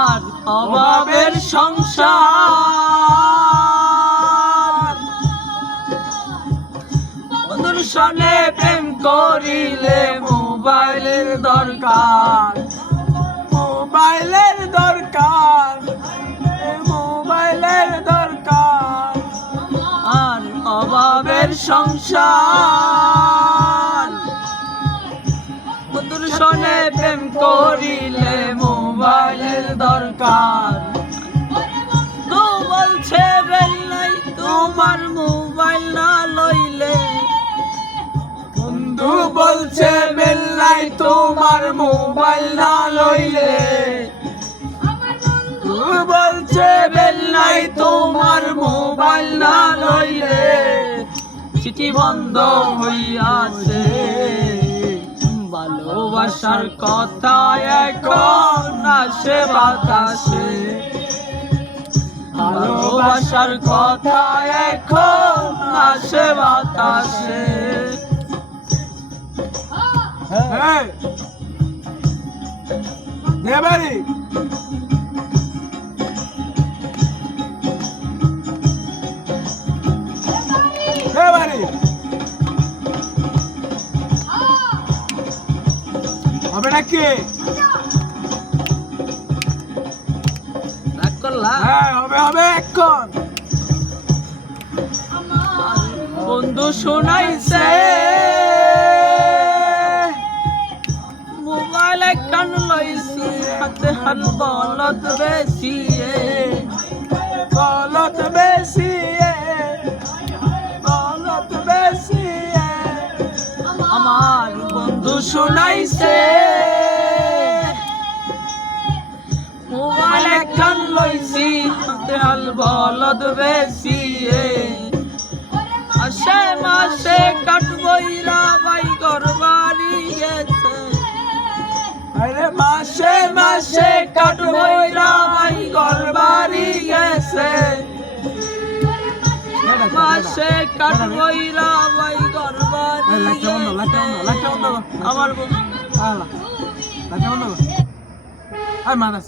আর অভাবের সংসার, বন্ধুর সনে প্রেম করিলে মোবাইলের দরকার, মোবাইলের দরকার, মোবাইলের দরকার। আর অভাবের সংসার, বন্ধুর সনে প্রেম করিলে মোবাইলের দরকার। তো বলছে বেল নাই তোমার মোবাইল না লইলে, বন্ধু বলছে বেল নাই তোমার মোবাইল না লইলে, বন্ধু বলছে বেল নাই তোমার মোবাইল না লইলে। চিঠি বন্ধ হইয়াছে, ভালোবাসার কথা এখন আসে বাতাসে, ভালোবাসার কথা এখন আসে বাতাসে। দেবারি দেবারি হবে নাকি? রাগ করলা? হ্যাঁ হবে হবে এখন। বন্ধু শোনাইছে মোবাইল কান লইছি, হাতে হাল বলত বেশি, বলত বেশি, বলত বেশি। আমার বন্ধু শোনাইছে মোবাইল কান লইছি, হাতে হাল বলত বেশি। মাসে মাসে কাটবইরা বাই করবারি গেছে, আরে মাসে মাসে কাটবইরা বাই করবারি গেছে, মাসে কাটবইরা বাই করবারি গেছে। আমার লাইট বন্ধ। আর মানাস